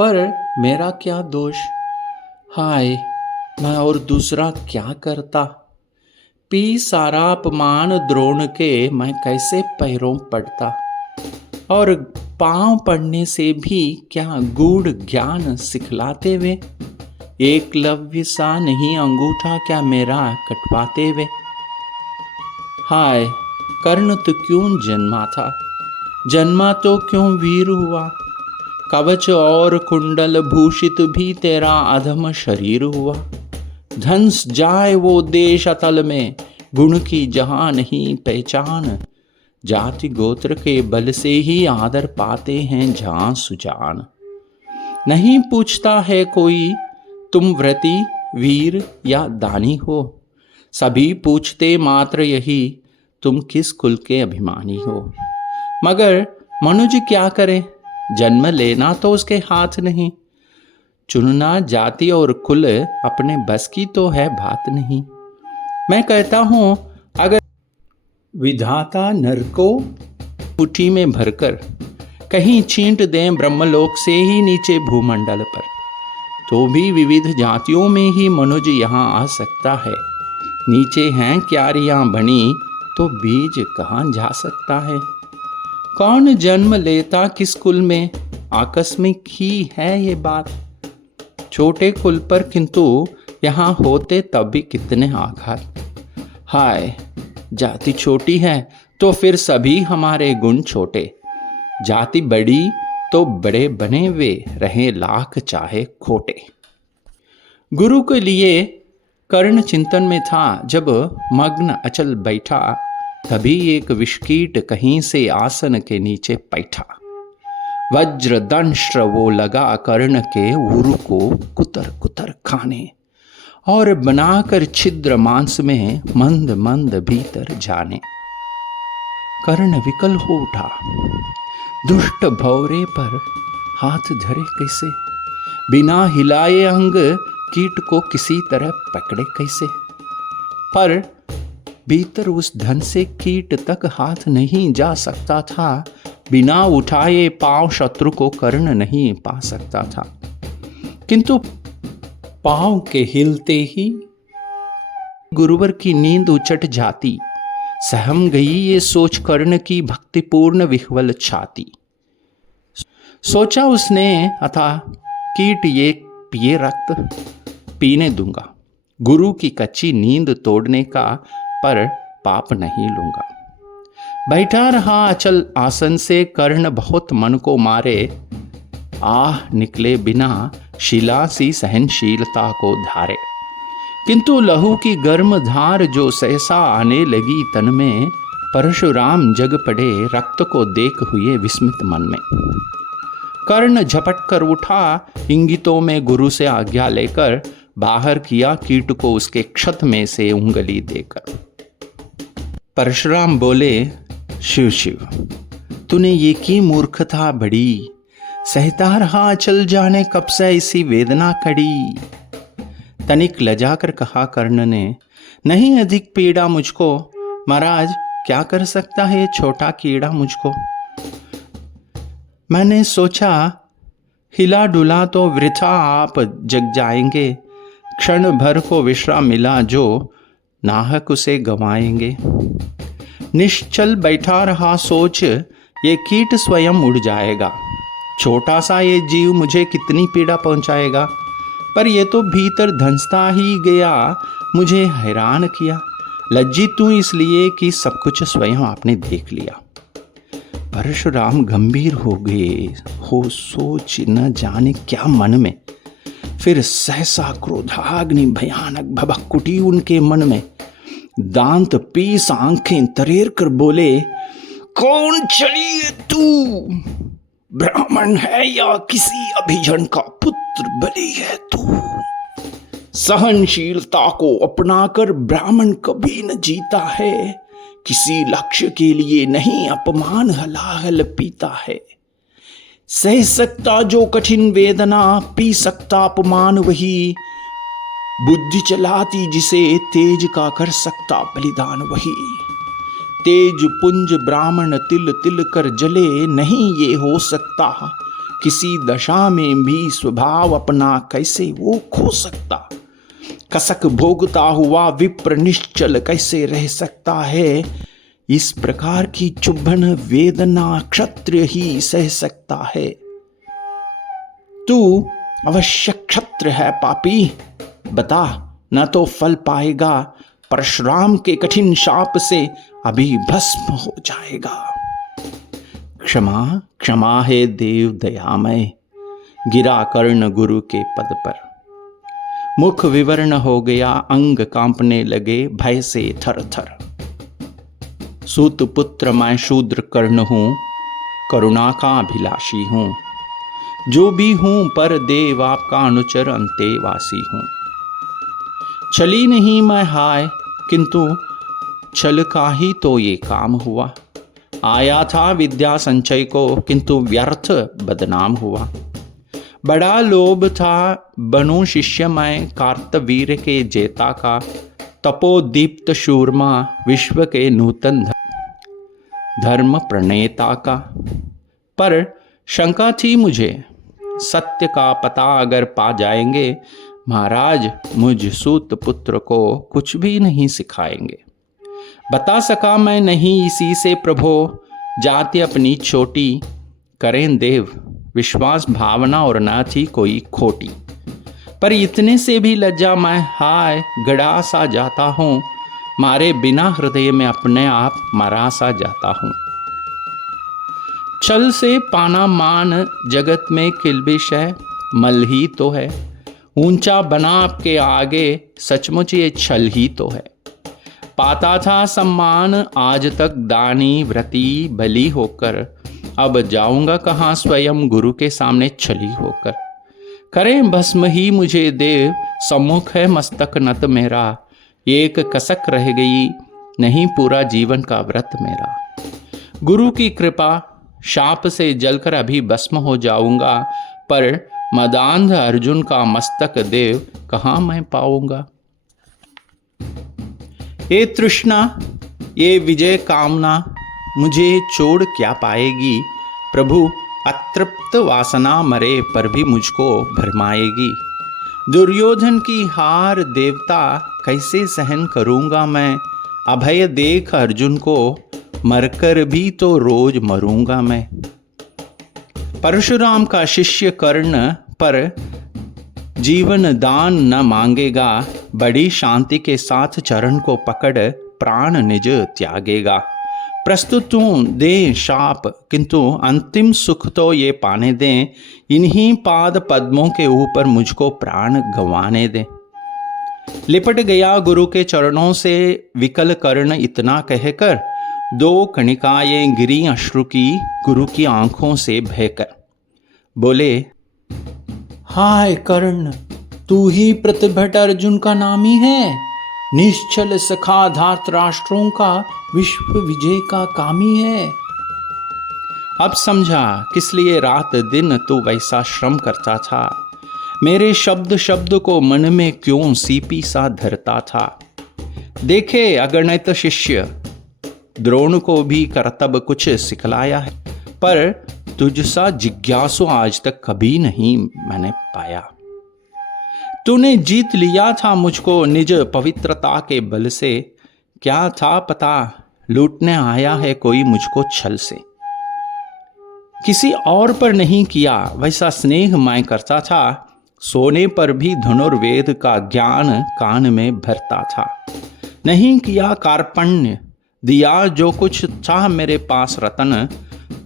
पर मेरा क्या दोष। हाय, मैं और दूसरा क्या करता। पी सारा अपमान द्रोण के मैं कैसे पैरों पड़ता। और पांव पड़ने से भी क्या गूढ़ ज्ञान सिखलाते वे। एकलव्य सा नहीं अंगूठा क्या मेरा कटवाते वे। हाय, कर्ण तो क्यों जन्मा था, जन्मा तो क्यों वीर हुआ। कवच और कुंडल भूषित भी तेरा अधम शरीर हुआ। धंस जाए वो देश अतल में, गुण की जहां नहीं पहचान। जाति गोत्र के बल से ही आदर पाते हैं जहां सुजान। नहीं पूछता है कोई तुम व्रती वीर या दानी हो। सभी पूछते मात्र यही तुम किस कुल के अभिमानी हो। मगर मनुज क्या करे, जन्म लेना तो उसके हाथ नहीं। चुनना जाति और कुल अपने बस की तो है बात नहीं। मैं कहता हूं अगर विधाता नर को मुट्ठी में भरकर कहीं छींट दें ब्रह्मलोक से ही नीचे भूमंडल पर, तो भी विविध जातियों में ही मनुज यहाँ आ सकता है। नीचे हैं क्यारियां बनी तो बीज कहाँ जा सकता है। कौन जन्म लेता किस कुल में, आकस्मिक ही है ये बात। छोटे कुल पर किंतु यहाँ होते तब भी कितने आघात। हाय, जाति छोटी है तो फिर सभी हमारे गुण छोटे। जाति बड़ी तो बड़े बने वे रहे लाख चाहे खोटे। गुरु के लिए कर्ण चिंतन में था जब मग्न अचल बैठा, तभी एक विषकीट कहीं से आसन के नीचे बैठा। वज्र दंष्ट्र वो लगा कर्ण के उरु को कुतर कुतर खाने, और बनाकर छिद्र मांस में मंद मंद भीतर जाने। कर्ण विकल हो उठा, दुष्ट भौरे पर हाथ धरे कैसे। बिना हिलाए अंग कीट को किसी तरह पकड़े कैसे। पर भीतर उस धन से कीट तक हाथ नहीं जा सकता था। बिना उठाए पांव शत्रु को कर्ण नहीं पा सकता था। किंतु पांव के हिलते ही गुरुवर की नींद उचट जाती। सहम गई ये सोच कर्ण की भक्तिपूर्ण विह्वल छाती। सोचा उसने अथा कीट ये पिए रक्त, पीने दूंगा। गुरु की कच्ची नींद तोड़ने का पर पाप नहीं लूंगा। बैठा रहा अचल आसन से कर्ण बहुत मन को मारे। आह निकले बिना शिला सी सहनशीलता को धारे। किंतु लहू की गर्म धार जो सहसा आने लगी तन में, परशुराम जग पड़े रक्त को देख हुए विस्मित मन में। कर्ण झपट कर उठा, इंगितों में गुरु से आज्ञा लेकर बाहर किया कीट को उसके क्षत में से उंगली देकर। परशुराम बोले, शिव शिव, तूने ये की मूर्खता बड़ी। सहता रहा चल जाने कब से इसी वेदना कड़ी। तनिक लजाकर कहा कर्ण ने, नहीं अधिक पीड़ा मुझको। महाराज, क्या कर सकता है छोटा कीड़ा मुझको। मैंने सोचा हिला डुला तो वृथा आप जग जाएंगे। क्षण भर को विश्राम मिला जो नाहक उसे गंवाएंगे। निश्चल बैठा रहा सोच, ये कीट स्वयं उड़ जाएगा। छोटा सा ये जीव मुझे कितनी पीड़ा पहुंचाएगा। पर ये तो भीतर धंसता ही गया, मुझे हैरान किया। लज्जित हूं इसलिए कि सब कुछ स्वयं आपने देख लिया। परशुराम गंभीर हो गए। हो सोच न जाने क्या मन में। फिर सहसा क्रोधाग्नि भयानक भभक उठी उनके मन में। दांत पीस आंखें तरेर कर बोले, कौन चली है तू। ब्राह्मण है या किसी अभिजन का पुत्र बलि है तू। सहनशीलता को अपनाकर ब्राह्मण कभी न जीता है। किसी लक्ष्य के लिए नहीं अपमान हलाहल पीता है। सह सकता जो कठिन वेदना, पी सकता अपमान वही। बुद्धि चलाती जिसे तेज का कर सकता बलिदान वही। तेज पुंज ब्राह्मण तिल तिल कर जले, नहीं ये हो सकता किसी दशा में भी स्वभाव अपना कैसे वो खो सकता, कसक भोगता हुआ विप्र निश्चल कैसे रह सकता है, इस प्रकार की चुभन वेदना क्षत्रिय ही सह सकता है। तू अवश्य क्षत्र है पापी, बता न तो फल पाएगा, परशुराम के कठिन शाप से अभी भस्म हो जाएगा। क्षमा क्षमा है देव दयामय, गिरा कर्ण गुरु के पद पर। मुख विवर्ण हो गया, अंग कांपने लगे भय से थर थर। सूत पुत्र मैं शूद्र कर्ण हूं, करुणा का अभिलाषी हूं, जो भी हूं पर देव आपका अनुचर अंतेवासी हूं। चली नहीं मैं हाय, किंतु छल का ही तो ये काम हुआ। आया था विद्या संचय को, किंतु व्यर्थ बदनाम हुआ। बड़ा लोभ था बनो शिष्य मैं, कार्तवीर के जेता का, तपोदीप्त शूरमा विश्व के नूतन धर्म प्रणेता का। पर शंका थी मुझे, सत्य का पता अगर पा जाएंगे, महाराज मुझ सूत पुत्र को कुछ भी नहीं सिखाएंगे। बता सका मैं नहीं इसी से प्रभो, जाति अपनी छोटी, करें देव विश्वास भावना और ना थी कोई खोटी। पर इतने से भी लज्जा मैं हाय गड़ा सा जाता हूँ, मारे बिना हृदय में अपने आप मरा सा जाता हूँ। छल से पाना मान जगत में किल्बिश है, मल ही तो है, ऊंचा बना आपके आगे सचमुच ये छल ही तो है। पाता था सम्मान आज तक दानी व्रती बली होकर, अब जाऊंगा कहाँ स्वयं गुरु के सामने छली होकर। करें भस्म ही मुझे देव, सम्मुख है मस्तक नत मेरा, एक कसक रह गई नहीं पूरा जीवन का व्रत मेरा। गुरु की कृपा शाप से जलकर अभी भस्म हो जाऊंगा, पर मदांध अर्जुन का मस्तक देव कहाँ मैं पाऊंगा। ये तृष्णा ये विजय कामना मुझे छोड़ क्या पाएगी, प्रभु अतृप्त वासना मरे पर भी मुझको भरमाएगी। दुर्योधन की हार देवता कैसे सहन करूंगा मैं, अभय देख अर्जुन को मरकर भी तो रोज मरूंगा मैं। परशुराम का शिष्य कर्ण पर जीवन दान न मांगेगा, बड़ी शांति के साथ चरण को पकड़ प्राण निज त्यागेगा। प्रस्तुत दे शाप किंतु अंतिम सुख तो ये पाने दें, इन्हीं पाद पद्मों के ऊपर मुझको प्राण गंवाने दें। लिपट गया गुरु के चरणों से विकल कर्ण इतना कहकर, दो कणिकाएं गिरी अश्रु की गुरु की आंखों से बहकर। बोले, हाय कर्ण, तू ही प्रतिभट अर्जुन का नामी है, निश्चल सखा धार्तराष्ट्रों का विश्व विजय का कामी है। अब समझा किस लिए रात दिन तू वैसा श्रम करता था, मेरे शब्द शब्द को मन में क्यों सीपी सा धरता था। देखे अगणित शिष्य द्रोण को भी करतब कुछ सिखलाया है, पर तुझसा जिज्ञासु आज तक कभी नहीं मैंने पाया। तूने जीत लिया था मुझको निज पवित्रता के बल से, क्या था पता लूटने आया है कोई मुझको छल से। किसी और पर नहीं किया वैसा स्नेह मैं करता था, सोने पर भी धनुर्वेद का ज्ञान कान में भरता था। नहीं किया कार्पण्य, दिया जो कुछ था मेरे पास रतन,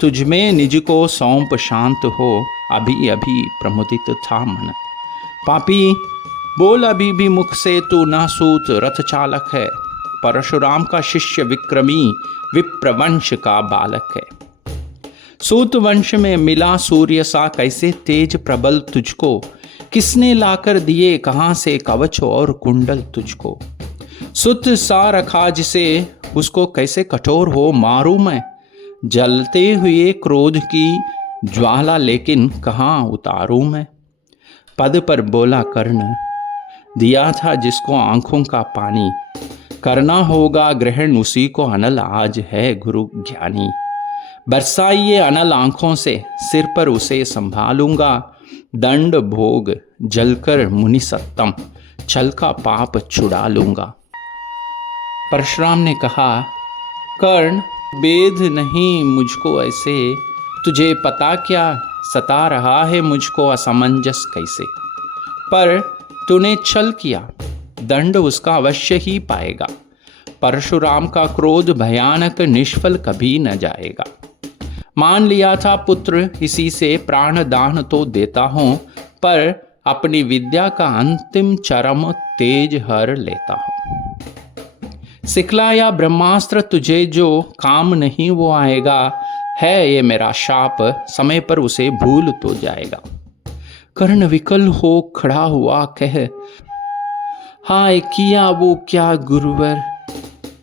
तुझमें निज को सौंप शांत हो अभी अभी प्रमुदित था मन। पापी बोल अभी भी मुख से, तू न सूत रथ चालक है, परशुराम का शिष्य विक्रमी विप्रवंश का बालक है। सूत वंश में मिला सूर्य सा कैसे तेज प्रबल तुझको, किसने लाकर दिए कहाँ से कवच और कुंडल तुझको। सुत सा रखा जिसे उसको कैसे कठोर हो मारूं मैं, जलते हुए क्रोध की ज्वाला लेकिन कहाँ उतारूं मैं। पद पर बोला कर्ण, दिया था जिसको आंखों का पानी, करना होगा ग्रहण उसी को अनल आज है गुरु ज्ञानी। बरसाइए अनल आंखों से, सिर पर उसे संभालूंगा। दंड भोग जलकर मुनि सत्तम, छल का पाप छुड़ा लूंगा। परशुराम ने कहा, कर्ण, वेद नहीं मुझको ऐसे, तुझे पता क्या सता रहा है मुझको असमंजस कैसे। पर तूने छल किया, दंड उसका अवश्य ही पाएगा। परशुराम का क्रोध भयानक निष्फल कभी न जाएगा। मान लिया था पुत्र, इसी से प्राण दान तो देता हूं, पर अपनी विद्या का अंतिम चरम तेज हर लेता हूं। सिखलाया ब्रह्मास्त्र तुझे जो काम नहीं वो आएगा, है ये मेरा शाप, समय पर उसे भूल तो जाएगा। कर्ण विकल हो खड़ा हुआ कह, हाय किया वो क्या गुरुवर,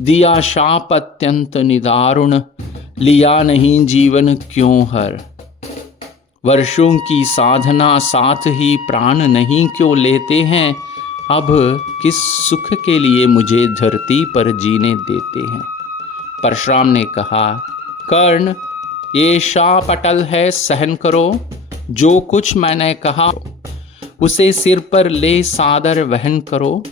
दिया शाप अत्यंत निदारुण, लिया नहीं जीवन क्यों हर। वर्षों की साधना साथ ही प्राण नहीं क्यों लेते हैं, अब किस सुख के लिए मुझे धरती पर जीने देते हैं। परशुराम ने कहा, कर्ण, ये शाप अटल है, सहन करो। जो कुछ मैंने कहा उसे सिर पर ले सादर वहन करो।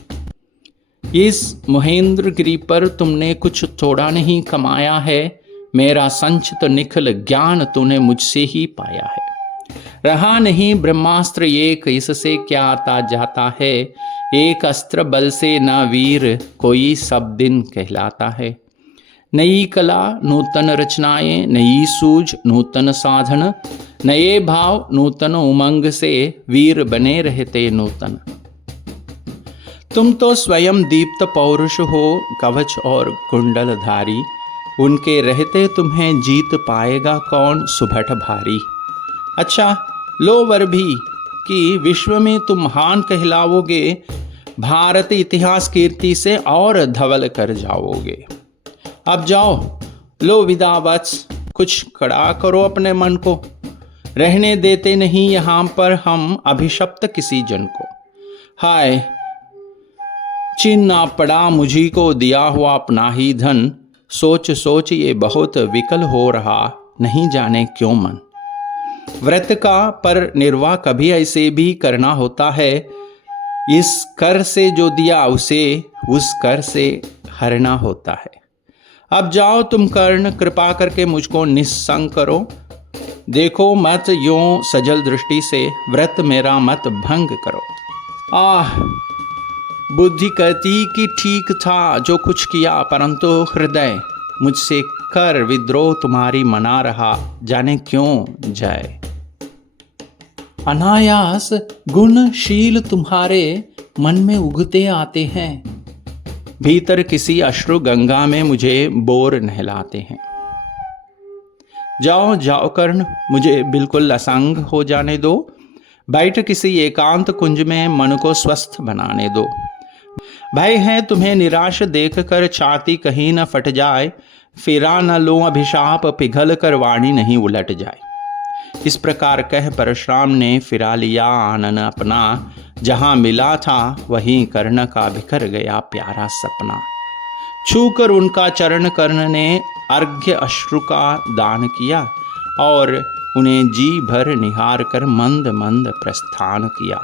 इस महेंद्रगिरी पर तुमने कुछ थोड़ा नहीं कमाया है, मेरा संचित निखिल ज्ञान तूने मुझसे ही पाया है। रहा नहीं ब्रह्मास्त्र एक, इससे क्या आता जाता है। एक अस्त्र बल से न वीर कोई सब दिन कहलाता है। नई कला नूतन रचनाएं, नई सूझ नूतन साधन, नए भाव नूतन उमंग से वीर बने रहते नूतन। तुम तो स्वयं दीप्त पौरुष हो, कवच और कुंडलधारी, उनके रहते तुम्हें जीत पाएगा कौन सुभट भारी। अच्छा लो वर भी कि विश्व में तुम महान कहलाओगे, भारत इतिहास कीर्ति से और धवल कर जाओगे। अब जाओ, लो विदा वत्स, कुछ खड़ा करो अपने मन को। रहने देते नहीं यहाँ पर हम अभिशप्त किसी जन को। हाय चिन्ह पड़ा मुझी को दिया हुआ अपना ही धन, सोच सोच ये बहुत विकल हो रहा, नहीं जाने क्यों मन। व्रत का पर निर्वाह कभी ऐसे भी करना होता है, इस कर से जो दिया उसे उस कर से हरना होता है। अब जाओ तुम कर्ण, कृपा करके मुझको निस्संग करो। देखो मत यूं सजल दृष्टि से, व्रत मेरा मत भंग करो। आह बुद्धि कहती कि ठीक था जो कुछ किया, परंतु हृदय मुझसे कर विद्रोह तुम्हारी मना रहा, जाने क्यों जाए। अनायास गुणशील तुम्हारे मन में उगते आते हैं, भीतर किसी अश्रु गंगा में मुझे बोर नहलाते हैं। जाओ जाओ कर्ण, मुझे बिल्कुल असंग हो जाने दो। बैठ किसी एकांत कुंज में मन को स्वस्थ बनाने दो। भय है तुम्हें निराश देखकर छाती कहीं न फट जाए, फिरा न लो अभिशाप पिघल कर वाणी नहीं उलट जाए। इस प्रकार कह परशुराम ने फिरा लिया आनन अपना, जहां मिला था वहीं कर्ण का बिखर गया प्यारा सपना। छूकर उनका चरण कर्ण ने अर्घ्य अश्रु का दान किया, और उन्हें जी भर निहार कर मंद मंद प्रस्थान किया।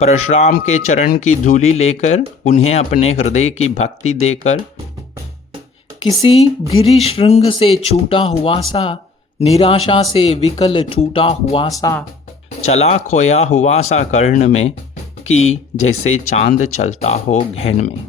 परशुराम के चरण की धूलि लेकर, उन्हें अपने हृदय की भक्ति देकर, किसी गिरि श्रृंग से छूटा हुआ सा, निराशा से विकल टूटा हुआ सा, चला खोया हुआ सा कर्ण में, कि जैसे चांद चलता हो गहन में।